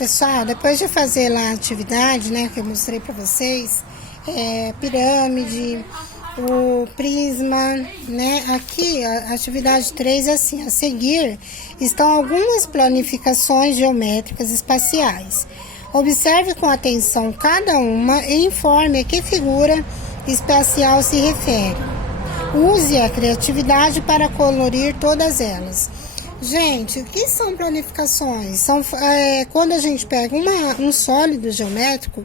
Pessoal, depois de fazer lá a atividade, né, que eu mostrei para vocês, pirâmide, o prisma, né, aqui a atividade 3 é assim, a seguir estão algumas planificações geométricas espaciais. Observe com atenção cada uma e informe a que figura espacial se refere. Use a criatividade para colorir todas elas. Gente, o que são planificações? São quando a gente pega um sólido geométrico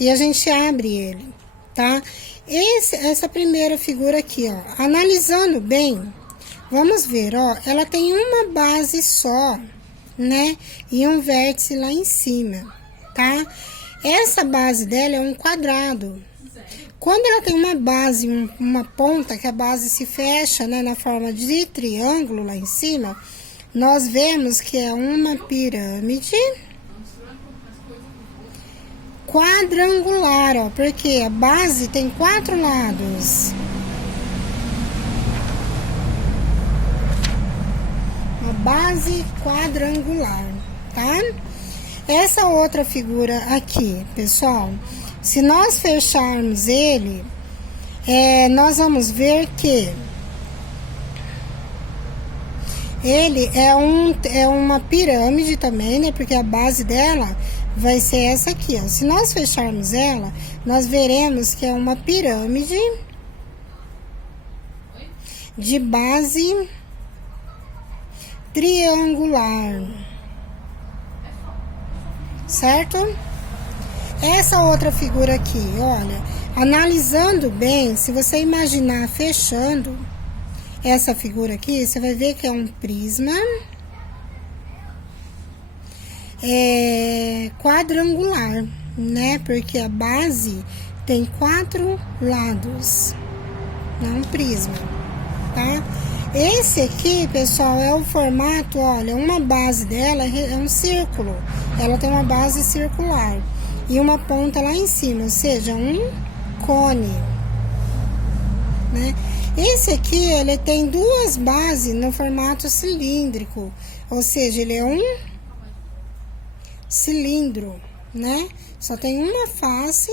e a gente abre ele, tá? Essa primeira figura aqui, ó, analisando bem, vamos ver, ó, ela tem uma base só, né? E um vértice lá em cima, tá? Essa base dela é um quadrado. Quando ela tem uma base, uma ponta, que a base se fecha, né, na forma de triângulo lá em cima, nós vemos que é uma pirâmide quadrangular, ó, porque a base tem 4 lados. Uma base quadrangular, tá? Essa outra figura aqui, pessoal, se nós fecharmos ele, nós vamos ver que ele é uma pirâmide também, né? Porque a base dela vai ser essa aqui, ó. Se nós fecharmos ela, nós veremos que é uma pirâmide de base triangular, certo? Essa outra figura aqui, olha, analisando bem, se você imaginar fechando essa figura aqui, você vai ver que é um prisma quadrangular, né? Porque a base tem 4 lados, não um prisma, tá? Esse aqui, pessoal, é o formato, olha, uma base dela é um círculo, ela tem uma base circular e uma ponta lá em cima, ou seja, um cone, né? Esse aqui, ele tem 2 bases no formato cilíndrico, ou seja, ele é um cilindro, né? Só tem uma face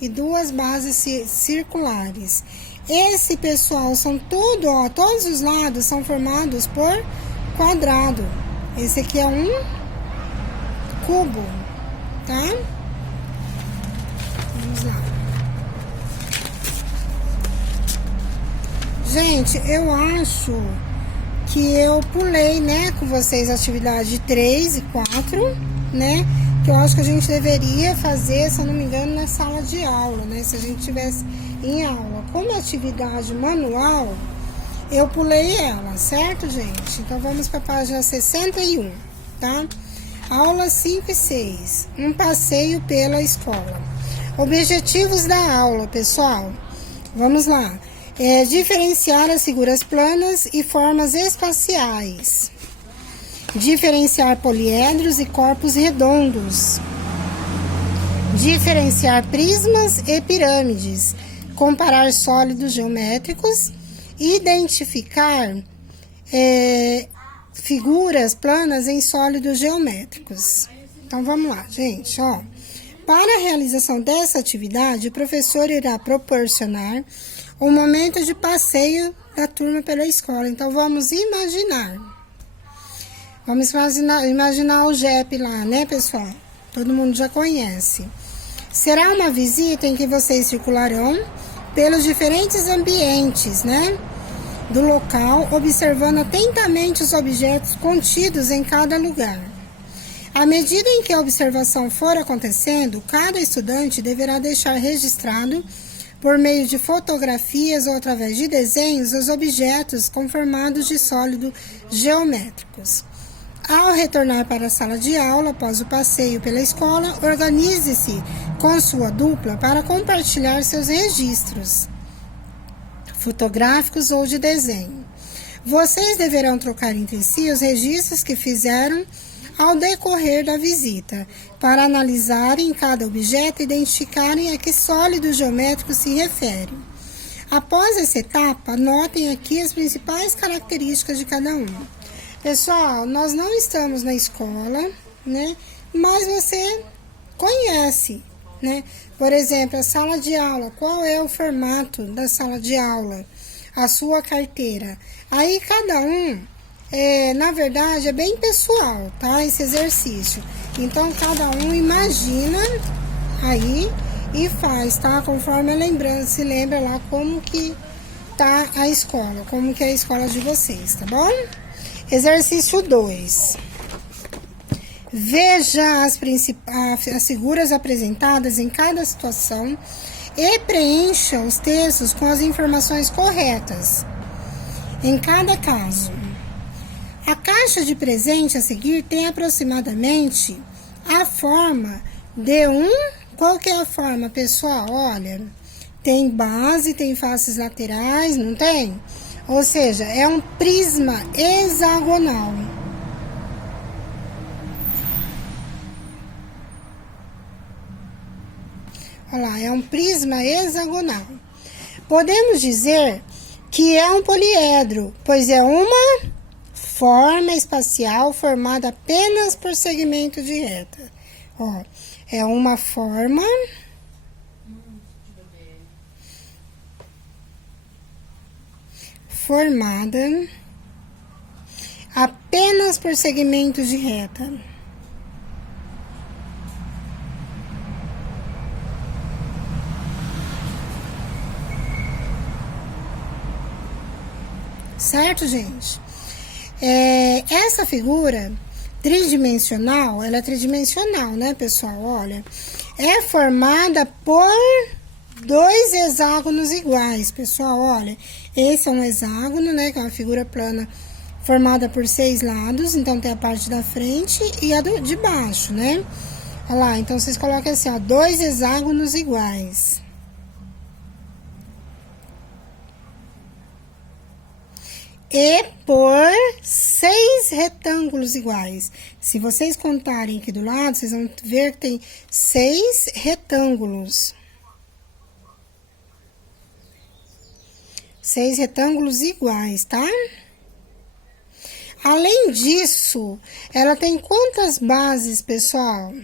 e 2 bases circulares. Esse, pessoal, são tudo, ó, todos os lados são formados por quadrado. Esse aqui é um cubo, tá? Vamos lá. Gente, eu acho que eu pulei, né, com vocês a atividade 3 e 4, né? Que eu acho que a gente deveria fazer, se eu não me engano, na sala de aula, né? Se a gente tivesse em aula. Como atividade manual, eu pulei ela, certo, gente? Então, vamos para a página 61, tá? Aula 5 e 6. Um passeio pela escola. Objetivos da aula, pessoal. Vamos lá. Diferenciar as figuras planas e formas espaciais. Diferenciar poliedros e corpos redondos. Diferenciar prismas e pirâmides. Comparar sólidos geométricos. Identificar figuras planas em sólidos geométricos. Então, vamos lá, gente, ó. Para a realização dessa atividade, o professor irá proporcionar um momento de passeio da turma pela escola. Então, vamos imaginar. Vamos imaginar o JEP lá, né, pessoal? Todo mundo já conhece. Será uma visita em que vocês circularão pelos diferentes ambientes, né, do local, observando atentamente os objetos contidos em cada lugar. À medida em que a observação for acontecendo, cada estudante deverá deixar registrado por meio de fotografias ou através de desenhos, os objetos conformados de sólidos geométricos. Ao retornar para a sala de aula, após o passeio pela escola, organize-se com sua dupla para compartilhar seus registros fotográficos ou de desenho. Vocês deverão trocar entre si os registros que fizeram ao decorrer da visita, para analisarem cada objeto e identificarem a que sólido geométrico se refere. Após essa etapa, anotem aqui as principais características de cada um. Pessoal, nós não estamos na escola, né? mas você conhece, né? Por exemplo, a sala de aula, qual é o formato da sala de aula? A sua carteira. Aí cada um, na verdade, é bem pessoal, tá? Esse exercício. Então, cada um imagina aí e faz, tá? Conforme a lembrança, se lembra lá como que tá a escola, como que é a escola de vocês, tá bom? Exercício 2. Veja as figuras apresentadas em cada situação e preencha os textos com as informações corretas em cada caso. A caixa de presente a seguir tem aproximadamente a forma de um... Qual que é a forma, pessoal? Olha, tem base, tem faces laterais, não tem? Ou seja, é um prisma hexagonal. Olha lá, é um prisma hexagonal. Podemos dizer que é um poliedro, pois é uma forma espacial formada apenas por segmento de reta. Ó, é uma forma formada apenas por segmentos de reta. Certo, gente? Essa figura tridimensional, ela é tridimensional, né, pessoal? Olha, é formada por dois hexágonos iguais, pessoal. Olha, esse é um hexágono, né, que é uma figura plana formada por 6 lados. Então, tem a parte da frente e a de baixo, né? Olha lá, então vocês colocam assim, ó, dois hexágonos iguais. E por 6 retângulos iguais. Se vocês contarem aqui do lado, vocês vão ver que tem 6 retângulos. 6 retângulos iguais, tá? Além disso, ela tem quantas bases, pessoal?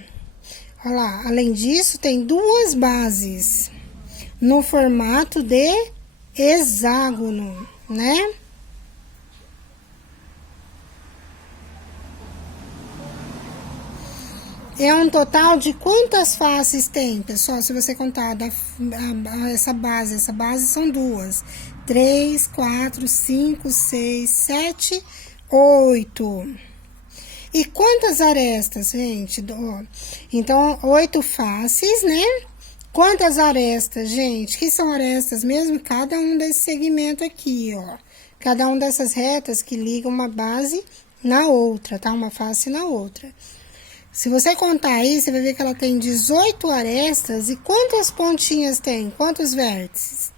Olha lá, além disso, tem 2 bases no formato de hexágono, né? É um total de quantas faces tem, pessoal? Se você contar essa base são 2. 3, 4, 5, 6, 7, 8. E quantas arestas, gente? Então, 8 faces, né? Quantas arestas, gente? Que são arestas mesmo? Cada um desse segmento aqui, ó. Cada um dessas retas que ligam uma base na outra, tá? Uma face na outra. Se você contar aí, você vai ver que ela tem 18 arestas. E quantas pontinhas tem? Quantos vértices?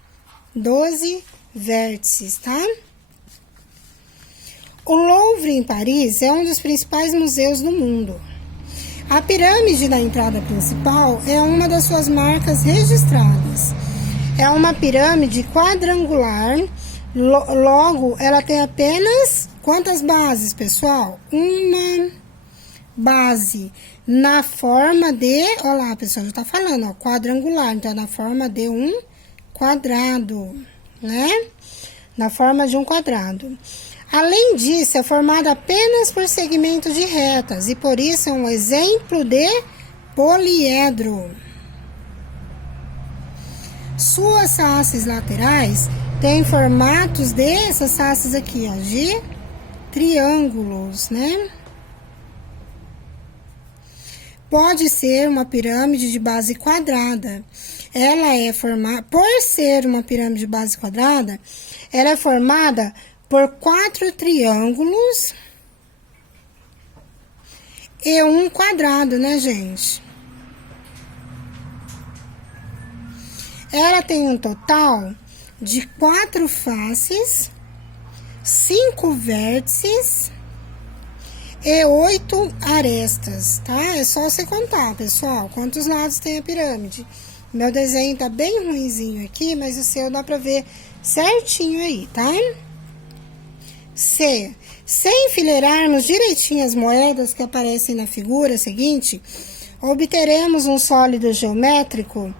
12 vértices, tá? O Louvre, em Paris, é um dos principais museus do mundo. A pirâmide da entrada principal é uma das suas marcas registradas. É uma pirâmide quadrangular. Logo, ela tem apenas quantas bases, pessoal? Uma base na forma de, olha lá, pessoal, já tá falando, ó, quadrangular, então é na forma de um quadrado, né? Na forma de um quadrado. Além disso, é formada apenas por segmentos de retas e por isso é um exemplo de poliedro. Suas faces laterais têm formatos dessas faces aqui, ó, de triângulos, né? Pode ser uma pirâmide de base quadrada. Ela é formada, por ser uma pirâmide de base quadrada, ela é formada por 4 triângulos e um quadrado, né, gente? Ela tem um total de 4 faces, 5 vértices e 8 arestas, tá? É só você contar, pessoal, quantos lados tem a pirâmide. Meu desenho tá bem ruinzinho aqui, mas o seu dá pra ver certinho aí, tá? C. Se enfileirarmos direitinho as moedas que aparecem na figura seguinte, obteremos um sólido geométrico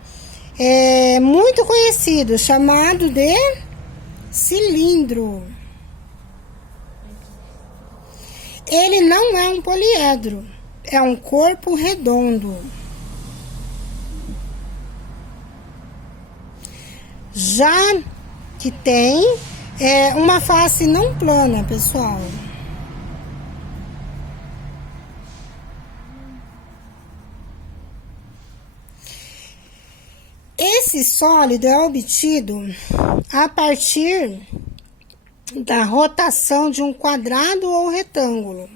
muito conhecido, chamado de cilindro. Ele não é um poliedro, é um corpo redondo. Já que tem uma face não plana, pessoal. Esse sólido é obtido a partir da rotação de um quadrado ou retângulo.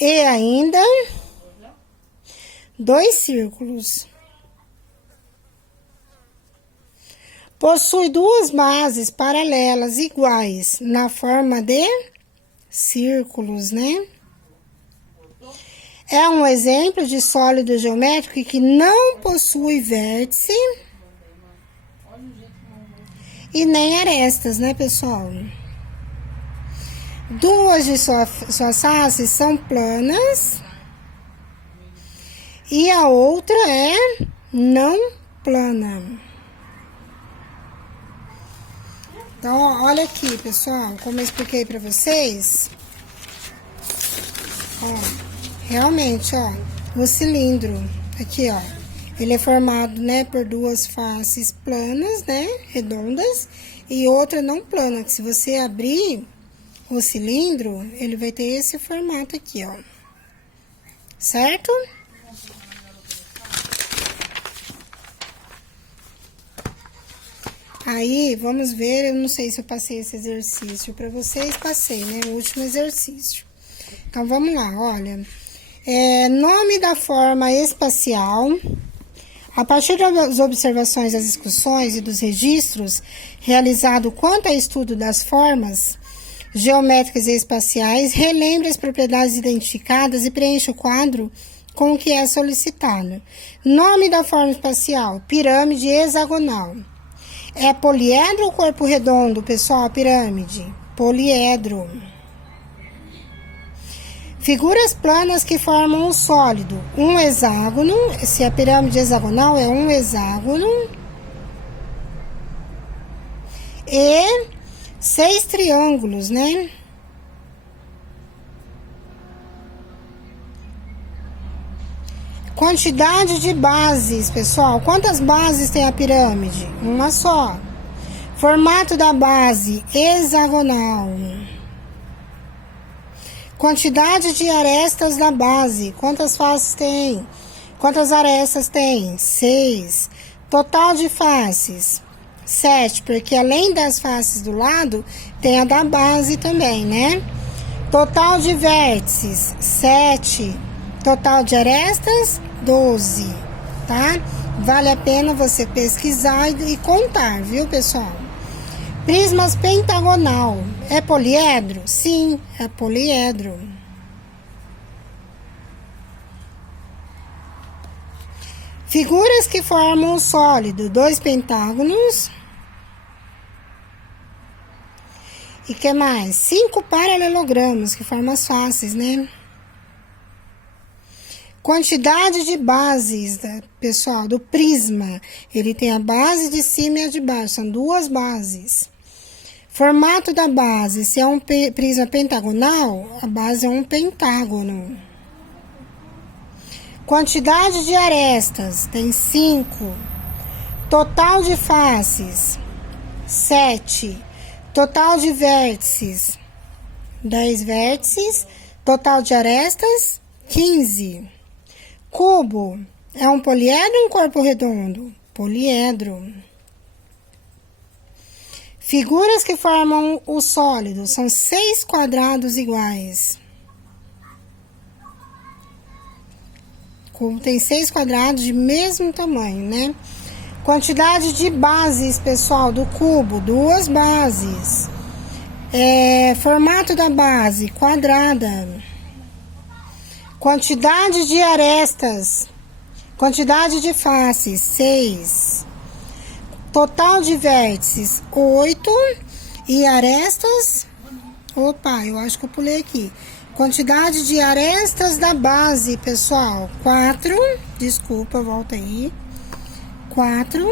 E ainda 2 círculos. Possui 2 bases paralelas iguais na forma de círculos, né? É um exemplo de sólido geométrico que não possui vértice e nem arestas, né, pessoal? 2 de suas faces são planas e a outra é não plana. Então, olha aqui, pessoal, como eu expliquei para vocês. Ó, realmente, ó, o cilindro aqui, ó, ele é formado, né, por 2 faces planas, né, redondas, e outra não plana, que se você abrir o cilindro, ele vai ter esse formato aqui, ó. Certo? Aí, vamos ver, eu não sei se eu passei esse exercício para vocês, passei, né, o último exercício. Então, vamos lá, olha. Nome da forma espacial. A partir das observações, das discussões e dos registros realizados quanto ao estudo das formas geométricas e espaciais, relembre as propriedades identificadas e preencha o quadro com o que é solicitado. Nome da forma espacial, pirâmide hexagonal. É poliedro ou corpo redondo, pessoal, a pirâmide? Poliedro. Figuras planas que formam um sólido. Um hexágono, se a pirâmide hexagonal é um hexágono. E 6 triângulos, né? Quantidade de bases, pessoal. Quantas bases tem a pirâmide? Uma só. Formato da base, hexagonal. Quantidade de arestas da base. Quantas faces tem? Quantas arestas tem? 6. Total de faces, 7, porque além das faces do lado, tem a da base também, né? Total de vértices, 7. Total de arestas, 12, tá? Vale a pena você pesquisar e contar, viu, pessoal? Prismas pentagonal. É poliedro? Sim, é poliedro. Figuras que formam um sólido. 2 pentágonos. E que mais? 5 paralelogramas, que formam as faces, né? Quantidade de bases, pessoal, do prisma. Ele tem a base de cima e a de baixo. São 2 bases. Formato da base. Se é um prisma pentagonal, a base é um pentágono. Quantidade de arestas. Tem 5. Total de faces, 7. Total de vértices, 10 vértices. Total de arestas, 15. Cubo, é um poliedro ou um corpo redondo? Poliedro. Figuras que formam o sólido, são 6 quadrados iguais. Cubo tem 6 quadrados de mesmo tamanho, né? Quantidade de bases, pessoal, do cubo, 2 bases. Formato da base, quadrada. Quantidade de arestas. Quantidade de faces, 6. Total de vértices, 8. E arestas, opa, eu acho que eu pulei aqui. Quantidade de arestas da base, pessoal, 4. Desculpa, volta aí. 4.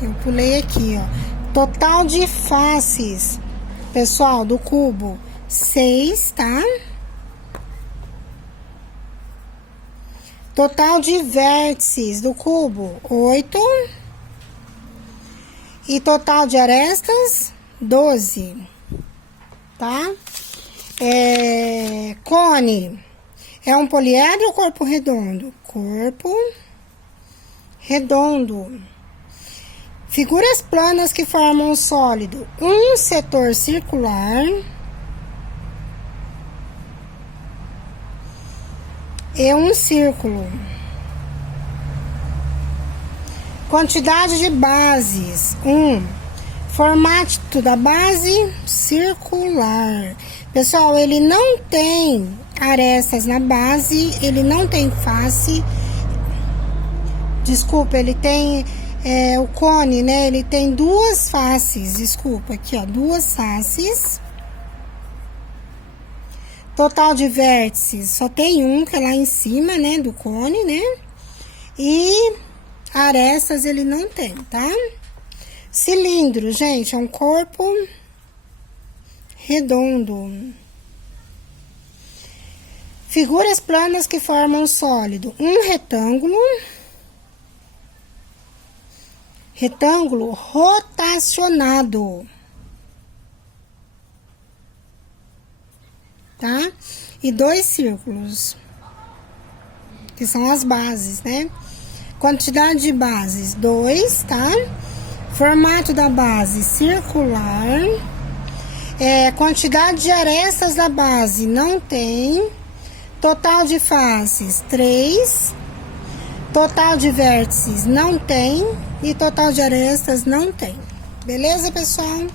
Eu pulei aqui, ó. Total de faces, pessoal, do cubo, 6, tá? Total de vértices do cubo, 8. E total de arestas, 12. Tá? Cone. É um poliedro ou corpo redondo? Corpo redondo. Figuras planas que formam um sólido. Um setor circular. E um círculo. Quantidade de bases, 1. Formato da base, circular. Pessoal, ele não tem arestas na base, ele não tem face. Desculpa, ele tem o cone, né? Ele tem 2 faces, desculpa, aqui, ó, 2 faces. Total de vértices, só tem um, que é lá em cima, né, do cone, né? E arestas ele não tem, tá? Cilindro, gente, é um corpo redondo. Figuras planas que formam um sólido. Um retângulo. Retângulo rotacionado. Tá? E 2 círculos, que são as bases, né? Quantidade de bases, 2, tá? Formato da base, circular. Quantidade de arestas da base, não tem. Total de faces, 3. Total de vértices, não tem. E total de arestas, não tem. Beleza, pessoal?